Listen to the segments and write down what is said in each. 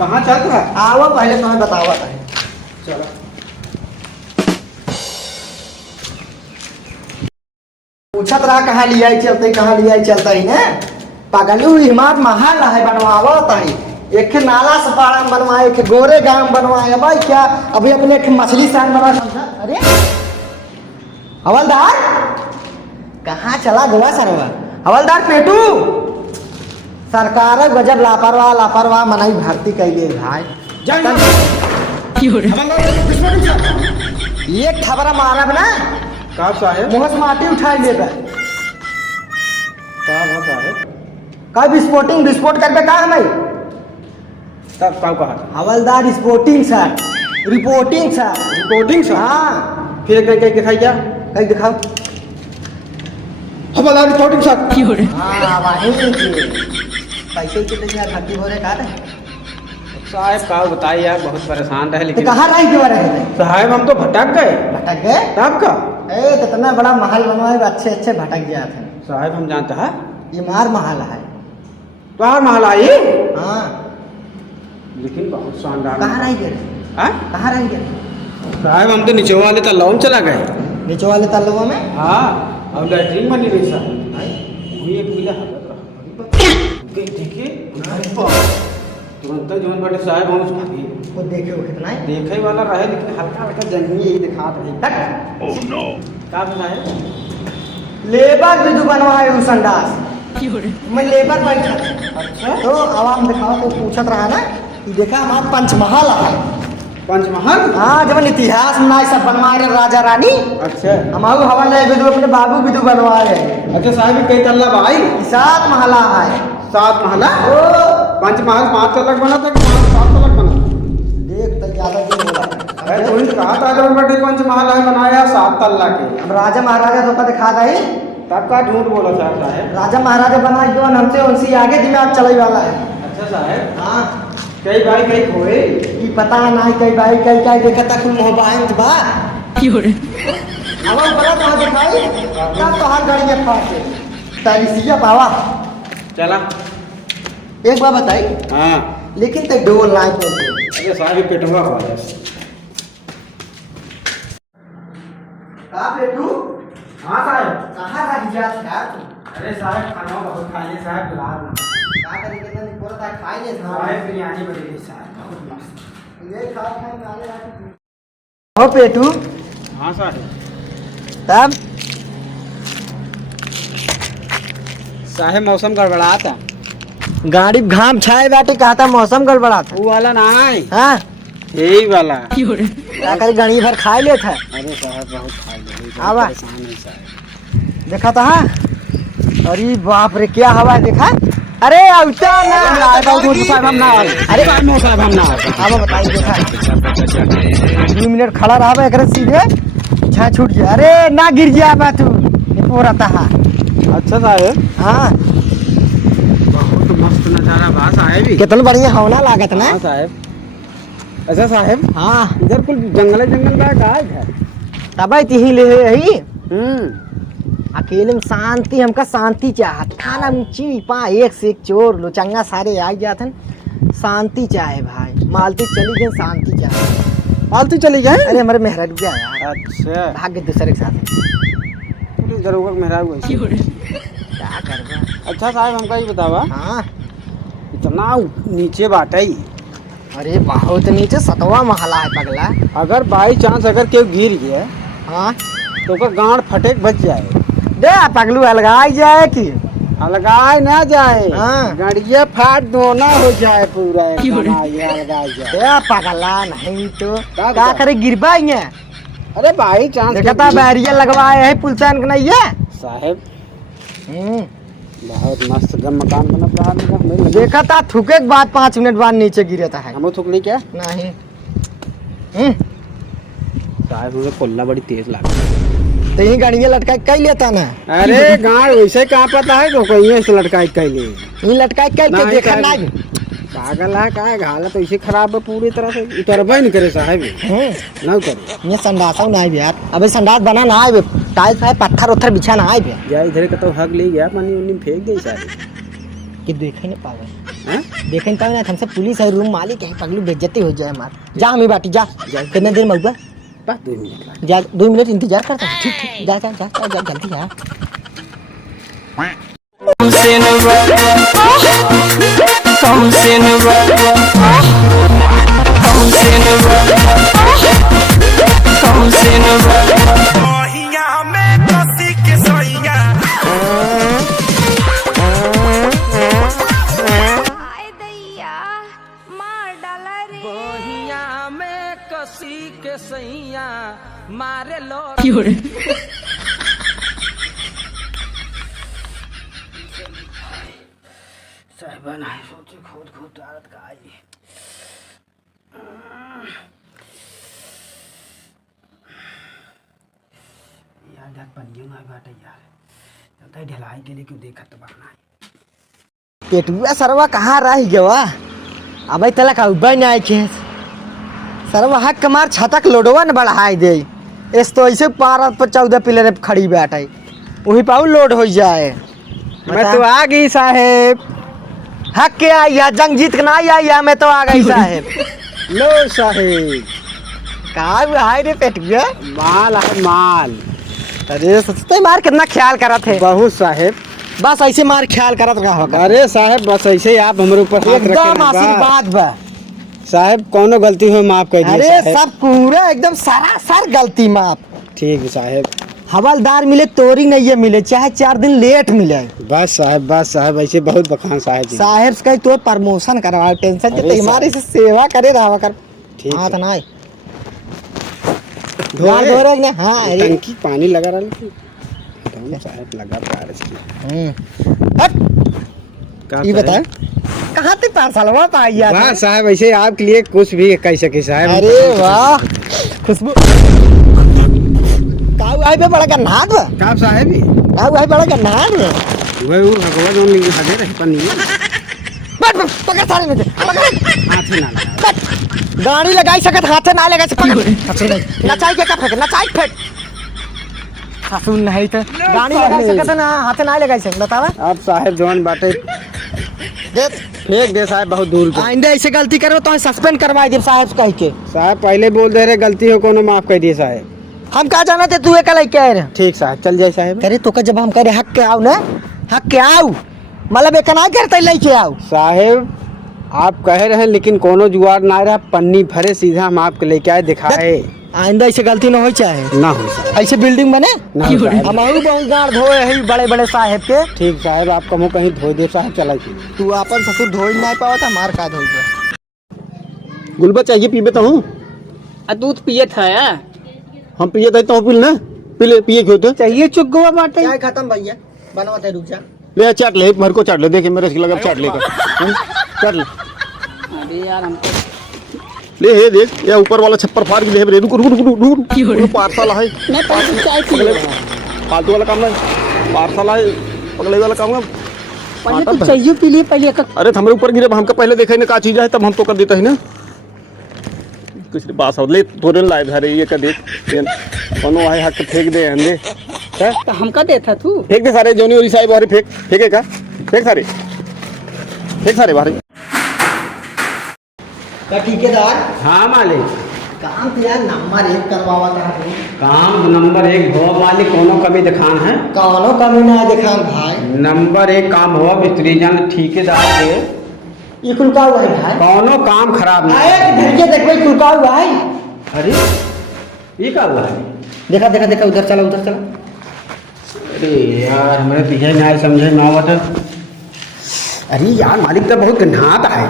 कहाँ चल रहा? आओ पहले तुम्हें बतावा था। चलो पूछत रहा कहाँ लिया चलता ही ने पगलू हिमात महल है बनवावत है। एक नाला सपाड़ा में बनवाए, एक गोरे गांव में बनवाए। भाई क्या अभी अपने एक मछली स्टैंड बनवा समझा? अरे हवलदार कहाँ चला गोवा सरवा? हवलदार पेटू सरकार गजब लापरवाह मनाई भर्ती कैले भाई। एक ठबरा मारब ना का साहेब? मुहस माटी उठाई लेबे। का साहेब? का विस्फोट करके का हमें तब का कहा? हवलदार sporting sir, reporting sir. Reporting sir? हाँ फिर कहीं दिखाई क्या? कहीं दिखाओ। हवलदार रिपोर्टिंग सर। हाँ वही पैसे कितने भर्ती हो रहे का साहब का बताइए यार, बहुत परेशान रहे तो लेकिन कहाँ रही क्यों रहे थे? साहब हम तो भटक गए। भटक गए? तब का ए तो इतना बड़ा महल बनवाए अच्छे अच्छे भटक गया था। साहब हम जानते हैं ये मार महल है। बाहर महल आई, हाँ लेकिन बहुत शानदार। कहाँ रही गए? हाँ? कहाँ रही गए? साहब हम तो नीचे वाले तालाब में चला गए। नीचे वाले तालाबों में? हाँ अब लैट्रिन बनी रही साहब, वही एक मिला देखिए तुरंत जीवन बटे साहब हम उसको वो देखे हो कितना है? देखे वाला रहे लेकिन हल्का हल्का जंगली यही दिखा रहे। क्या बताए? लेबर विदु बनवाए उस अंदाज मैं लेबर बैठा। अच्छा तो आवाम दिखाओ तो पूछत रहा ना कि देखा हमारा पंचमहल है। पंचमहल? हाँ जब इतिहास में ना सब बनवाए रहे राजा रानी। अच्छा हमारे हवाले विदु अपने बाबू विदु बनवाए रहे। अच्छा साहब कई तल्ला भाई? 7 महला है। 7 महला? ओ पंचमहल 5 तलक बना था कि 7 तलक बना? देख तो ज्यादा दिन बोला अरे तुम तो कहा था जब बटे पंचमहल है बनाया 7 तल्ला के। हम राजा महाराजा धोखा दिखा रहे। तब का झूठ बोला साहब? राजा महाराजा बनाए जो हमसे उनसे आगे दिमाग चलाई वाला है। अच्छा साहब हाँ कई भाई कई खोए कि पता नहीं कई भाई कई क्या देखा तक मोबाइल बा अब बड़ा कहाँ दिखाई तब तो हर गाड़ी में फाटे तालिसिया पावा। चला एक बार बताई हाँ लेकिन तक डोल ना तो अरे साहब पेटवा हो गया। का बेटू हाँ साहब कहाँ रह गया था? अरे साहब खाना बहुत खा लिए साहब, बिलाल का करे के नहीं कोरता खाई ले था। साहब बिरयानी बनी गई साहब बहुत मस्त। ये खा खा नाले हो पेटू। हाँ साहब तब साहब मौसम गड़बड़ा था। गाड़ी घाम छाए बैठे कहा था मौसम गड़बड़ा था। वो वाला नहीं हाँ यही वाला। क्या करे गाड़ी भर खाई ले था। अरे साहब बहुत खा लिए, आवा। परेशान है साहब। देखा था? अरे बाप रे क्या हवा है देखा? अरे औटा ना साहब हम ना अरे साहब हम ना अब बताइए देखा 2 मिनट खड़ा रहा एक सीधे छा छूट गया। अरे ना गिर गया बा तू पूरा था। अच्छा साहब हाँ बहुत मस्त नजारा बा साहब। कितना बढ़िया हवना लागत ना। हाँ साहब। अच्छा साहब हाँ इधर कुल जंगल बा का है? तब ही ले यही अकेले में शांति हमका शांति चाहत खाना चीपा एक से एक चोर लोचंगा सारे आ जाते शांति चाहे भाई। मालती चली गई शांति चाहे। फालतू चली गए? अरे हमारे मेहरारू गया यार अच्छा भाग्य दूसरे के साथ पुलिस दरोगा मेहरा हुआ है। क्या कर। अच्छा साहब हमका ये बतावा हाँ इतना नीचे बाटा ही, अरे बहुत नीचे 7वां महला है पगला। अगर बाई चांस अगर केहू गिर गया हाँ तो ओकर गांड फटे के बच जाए। दे पगलू अलगाई जाए कि अलगाए ना जाए, हाँ। गड़िया फाट दोना हो जाए पूरा अलगाए जाए। दे पगला नहीं तो क्या क्या करे गिरबा ये। अरे बाई चांस देखा था बैरियर लगवाए है पुलसन नहीं है साहब बहुत मस्त गम मकान बना रहा है। देखा था थूके के बाद 5 मिनट बाद नीचे गिरा था है। हम थुक नहीं क्या नहीं साहब मुझे कोल्ला बड़ी तेज लगा। तो यही गाड़िया लटका कई लेता ना। अरे गाड़ वैसे कहाँ पता है तो कोई से लटका कैले यही लटका के नहीं, देखा ना पागल है का हालत ऐसे खराब है पूरी तरह से उतरबा नहीं करे साहब ना करे। ये संडासा ना आए यार अबे संडास बना ना आए टाइल्स है पत्थर उत्थर बिछा ना आए या इधर का तो हक ले गया पानी उन्नी फेंक गई सारी कि देखे नहीं पावे, हैं? देखे नहीं पावे ना, हमसे पुलिस है, रूम मालिक है, पगलू बेइज्जती हो जाए हमार। जा हमें बाटी जा, कितने देर में हुआ? बस 2 मिनट जा 2 मिनट इंतजार करता हूँ। ठीक ठीक, जा जा जा जा, जा जल्दी जा। मारे लो साहिबा नहीं सोचे खुद खुद आदत का आई। यार यार पंजियों ना बाटे यार, चलता है ढलाई के लिए क्यों देखा तो बना। पेटुआ सरवा कहाँ रह गया? अब तला का उबा नहीं आए के सरवा हक मार छतक लोडवा न बढ़ाई दे। इस तो ऐसे पार पर 14 पिलर खड़ी बैठे, वही पाऊ लोड हो जाए। मैं तो आ गई साहेब। हक के आई है, जंग जीत के ना आई है, मैं तो आ गई साहेब। लो साहेब, कहा हाय रे पेटुआ? माल है माल। अरे सस्ते मार कितना ख्याल करा थे। बहुत साहेब, बस ऐसे मार ख्याल करत रहा। अरे साहेब बस ऐसे ही आप हमारे ऊपर हाथ रखे एकदम आशीर्वाद बा साहब। कौनो गलती हो माफ कर दिए अरे साहब। सब पूरा एकदम सरासर गलती माफ। ठीक है साहब। हवलदार मिले तोरी नहीं ये मिले, चाहे 4 दिन लेट मिले। बस साहब ऐसे बहुत बखान साहब जी। साहेब का तो प्रमोशन करवा, टेंशन के हमारी से सेवा करे रहा कर। ठीक हाथ है। ना धोए? धो रहे ने। हाँ अरे टंकी पानी लगा रहा है साहब, लगा प्यार से। हट का ये बता कहाँ ते पार्सलवा पाइया? वाह साहब, ऐसे आपके लिए कुछ भी कह सके साहब। अरे वाह खुशबू काऊ आई पे बड़ा गन्नाद बा। का साहब ही काऊ आई बड़ा गन्नाद बा। वही वो भगवान जोन लिंग हगे रहे पर नहीं बैठ पकड़ सारे में से पकड़। हाथ ही ना लगा। गाड़ी लगाई सकत हाथे ना लगाई सकत। नचाई के का फेंक, नचाई फेंक। हसून नहीं तो गाड़ी लगाई सकत ना, हाथे ना लगाई सकत। बतावा आप साहब जोन बाटे देख फेंक दे साहब बहुत दूर को। आइंदा ऐसे गलती करो तो सस्पेंड करवाई दे साहब कह के। साहब पहले बोल दे रहे गलती हो कोनो माफ कर दिए साहब। हम कहा जाना थे तू एक कह रहे। ठीक साहब चल जाए साहब। करे तो का जब हम करे हक के आओ ना, हक के आओ मतलब एक ना करते लेके आओ। साहेब आप कह रहे हैं लेकिन कोनो जुगाड़ ना रहा, पन्नी भरे सीधा हम आपके लेके आए दिखाए। आइंदा ऐसे गलती ना हो चाहे ना हो साहब। ऐसे बिल्डिंग बने ना हो साहब। हमारू बहुत गाड़ धोए है बड़े बड़े साहेब के। ठीक साहब, आप कहो कहीं धो दे साहब चला जी। तू अपन ससुर धोई नहीं पावा था, मार का धोई। गुलबा चाहिए पीबे तो हूँ दूध पिए था यार। हम पिए थे तो पिल ना पिले पिए क्यों तो चाहिए चुगवा बाटे। चाय खत्म भैया, बनवाते रुक जा। ले चाट ले मेरे को चाट ले, देखे मेरे से लगा चाट लेगा चाट ले। अरे यार हमको ले हे देख या ऊपर वाला छप्पर फाड़ के ले रे। रुक रुक रुक रुक पार्सल है मैं पहले चाय पी ले। फालतू वाला काम ना, पार्सल है पगले वाला काम ना। पहले तो चाहिए पी लिए पहले एक। अरे हमारे ऊपर गिरे हमका पहले देखा ही ना का चीज है, तब हम तो कर देता है ना। कुछ बात हो ले थोड़े लाए धरे ये का देख कोनो है हक फेंक दे अंदे है। तो हमका देता तू। फेंक दे सारे जोनी और साहब और फेंक फेंके का फेंक सारे बाहर। का ठेकेदार हाँ मालिक, काम तो यार नंबर 1 करवावा था तू। काम नंबर 1 हो मालिक, कोनो कमी दिखान है। कौनो कमी ना दिखान भाई। नंबर 1 काम हो मिस्त्री जन ठेकेदार के। ये खुलका हुआ है भाई। कोनो काम खराब नहीं। आए धैर्य देखो खुलका हुआ है। अरे ये क्या हुआ है? देखा देखा देखा उधर चला उधर चला। अरे यार हमारे पीछे ना समझे ना बता। अरे यार मालिक तो बहुत गन्हात है।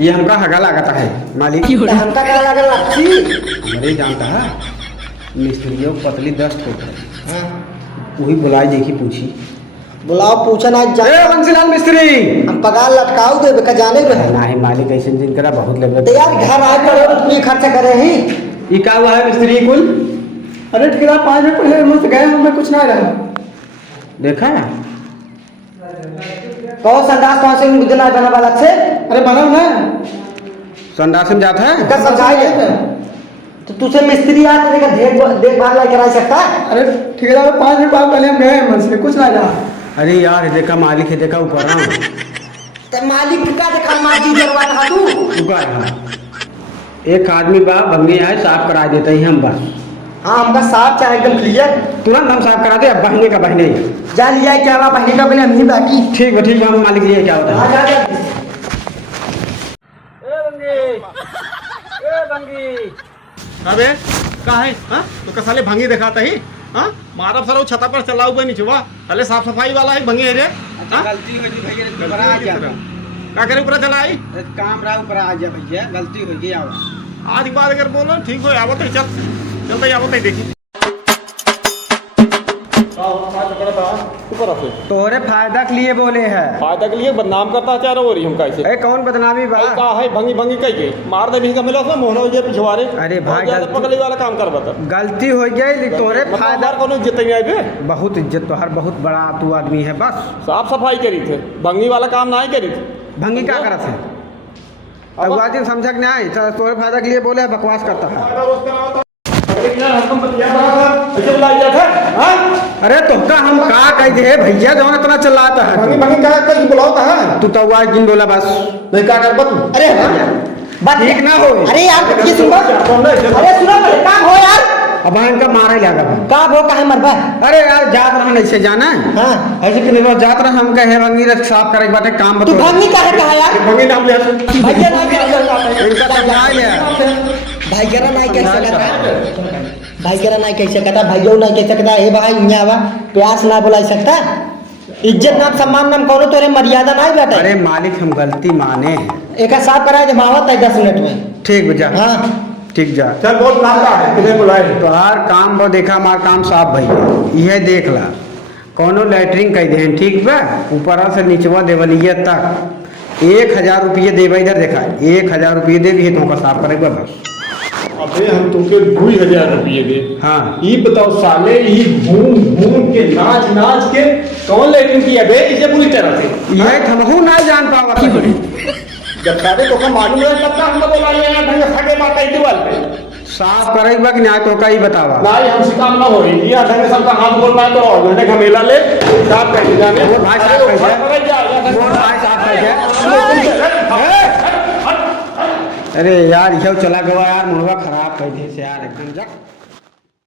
ये हमका हगा लागता है मालिक। हमका क्या लगा लच्छी? हमारे जानता है मिस्त्रियों को पतली दस्त होता है, हाँ। वही बुलाई देखी पूछी। बुलाओ पूछा ना जा। बंसीलाल मिस्त्री हम पगार लटकाऊ दे का जाने रहे ना है मालिक, ऐसे दिन करा बहुत लग तो यार घर आए पर अपनी खर्चा करे ही। ये क्या हुआ है मिस्त्री कुल? अरे ठेकेदार 5 मिनट पहले मुझसे गए, हमें कुछ ना रहा। देखा कौन संदास कौन से मुद्दा बना वाला से? अरे बनाओ ना संडास में जाता है। कर समझाइए तो तुझसे मिस्त्री आज तेरे का देखभाल नहीं करा सकता। अरे ठेकेदार 5 मिनट बाद पहले हम गए हैं मन से कुछ ना जा। अरे यार देखा मालिक है, देखा ऊपर हाँ तो मालिक का देखा माजी जरवा था तू। ऊपर हाँ एक आदमी बा भंगी आए साफ करा देते ही हम बस। हाँ हमका साफ चाहे एकदम क्लियर। तुरंत हम साफ करा दे, अब बहने का बहने ही। जा लिया क्या हुआ बहने का पहले हम ही बाकी। ठीक है हम मालिक जी क्या होता है। अबे का है हाँ तो कसाले भंगी दिखाता ही हाँ मारब सर छता पर चला हुआ नहीं छुआ पहले साफ सफाई वाला है भंगी है रे हाँ? गलती हो गई भैया, दोबारा आ जा। का करे ऊपर चला आई काम रहा ऊपर आ जा भैया, गलती हो गई। आओ आज के बाद अगर बोलो ठीक हो आवत है चल चलते आवत है देखी तोहरे फायदा के लिए बोले है। फायदा के लिए बदनाम करता चाह रहा हो रही हम कैसे ए कौन बदनामी बा? का है भंगी भंगी कह के मार दे भी का मिला उसमें मोहना हो जाए पिछवाड़े अरे भाई गलती- पकड़े वाला काम कर बता गलती हो गई तोहरे फायदा। कोनो इज्जत नहीं आई बे बहुत इज्जत तोहर, बहुत बड़ा तू आदमी है बस। साफ सफाई करी थे भंगी वाला काम ना ही करी थे भंगी क्या करत है? अब वाजिब समझक नहीं आई, तोहरे फायदा के लिए बोले बकवास करता है। अरे तोहका हम का कह दे भैया जौन इतना चिल्लाता है तू तो आवाज गिन बोला बस। नहीं का कर बतू अरे बात ठीक ना हो। अरे यार ये सुनो। अरे सुनो पहले काम हो यार। अब इनका मारा लगा। का वो काहे मरबा। अरे यार जात रहा ऐसे जाना है हाँ ऐसे कि नहीं जात रहा हम कहे भंगी रख साफ करे बाटे काम तू बतो। भंगी काहे कहा यार। भंगी नाम ले भैया ना इनका तो बनाए ले भाई करा नहीं कह सकता। भाई करा नहीं कह सकता, भाइयों नहीं कह सकता। हे भाई यहाँ आवा प्यास ना बुला सकता। इज्जत नाम सम्मान नाम कौनो तोरे मर्यादा नहीं बैठे। अरे मालिक हम गलती माने हैं। एक साफ करा जब आवत है 10 मिनट में। ठीक बजा हाँ ठीक जा। चल बहुत नाम का है कितने बुलाए तो हर काम वो देखा हमार काम साफ भई यह देख ला कौनो लैटरिन कह दे ठीक बा ऊपर से नीचवा देवलिया तक 1000 रुपये देवे इधर देखा 1000 रुपये दे भी तो साफ करेगा बस। अबे हम तुमके 2000 रुपये दे हाँ ये बताओ साले ये घूम घूम के नाच नाच के कौन लेकिन की अबे इसे पूरी तरह से यह थमहू ना जान पावा जब सारे तो हम मालूम है तब तक हम तो बोला ये ढंग फटे मारता है दीवार पे साफ करेगा कि नहीं तो का ही बतावा। नहीं हमसे काम ना हो रही ये ढंग सबका हाथ बोल रहा है तो और मैंने घमेला ले साफ कर जाने वो भाई साफ कर दे। वो भाई साफ कर दे। अरे यार यह चला गया यार मुर्गा खराब कर दे से यार एकदम जा।